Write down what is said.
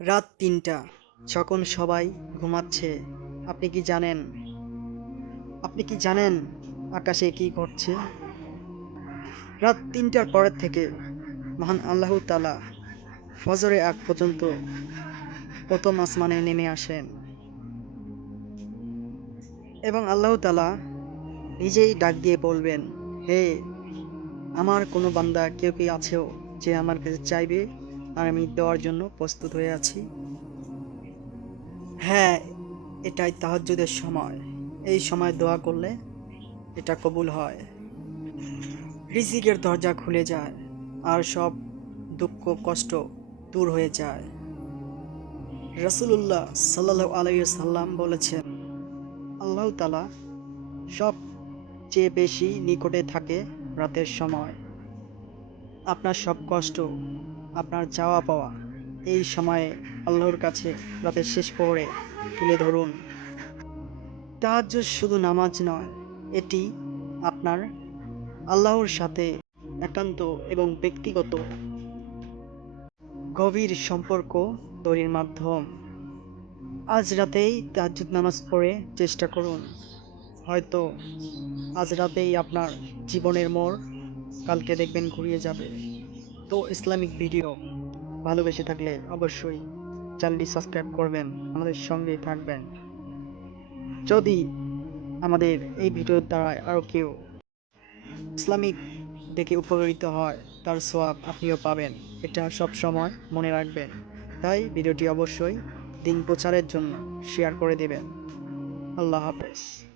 রাত তিনটা। যখন সবাই ঘুমাচ্ছে, আপনি কি জানেন? আপনি কি জানেন আকাশে কি ঘটছে? রাত তিনটার পরের থেকে মহান আল্লাহ তালা ফজরে আগ পর্যন্ত প্রথম আসমানে নেমে আসেন। এবং আল্লাহ তালা নিজেই ডাক দিয়ে বলবেন, হে, আমার কোনো বান্দা কেউ কি আছেও যে আমার কাছে চাইবে? আমি দেওয়ার জন্য প্রস্তুত হয়ে আছি। হ্যাঁ এটাই তাহাজ্জুদের সময়। এই সময় দোয়া করলে এটা কবুল হয়। রিজিকের দরজা খুলে যায় আর সব দুঃখ, কষ্ট দূর হয়ে যায়। রসুল্লাহ সাল্লাহ আলাইসাল্লাম বলেছেন, আল্লাহ তালা সব চেয়ে বেশি নিকটে থাকে রাতের সময়। আপনার সব কষ্ট, আপনার চাওয়া পাওয়া এই সময়ে আল্লাহর কাছে রাতের শেষ পরে তুলে ধরুন। তাহাজ্জুদ শুধু নামাজ নয়, এটি আপনার আল্লাহর সাথে একান্ত এবং ব্যক্তিগত গভীর সম্পর্ক তৈরির মাধ্যম। আজ রাতেই তাহাজ্জুদ নামাজ পড়ে চেষ্টা করুন। হয়তো আজ রাতেই আপনার জীবনের মোড় কালকে দেখবেন ঘুরিয়ে যাবে। তো ইসলামিক ভিডিও ভালোবেসে থাকলে অবশ্যই চ্যানেলটি সাবস্ক্রাইব করবেন, আমাদের সঙ্গেই থাকবেন। যদি আমাদের এই ভিডিওর দ্বারা আরও কেউ ইসলামিক দেখে উপকৃত হয়, তার সোয়াব আপনিও পাবেন। এটা সব সময় মনে রাখবেন। তাই ভিডিওটি অবশ্যই দিন প্রচারের জন্য শেয়ার করে দেবেন। আল্লাহ হাফেজ।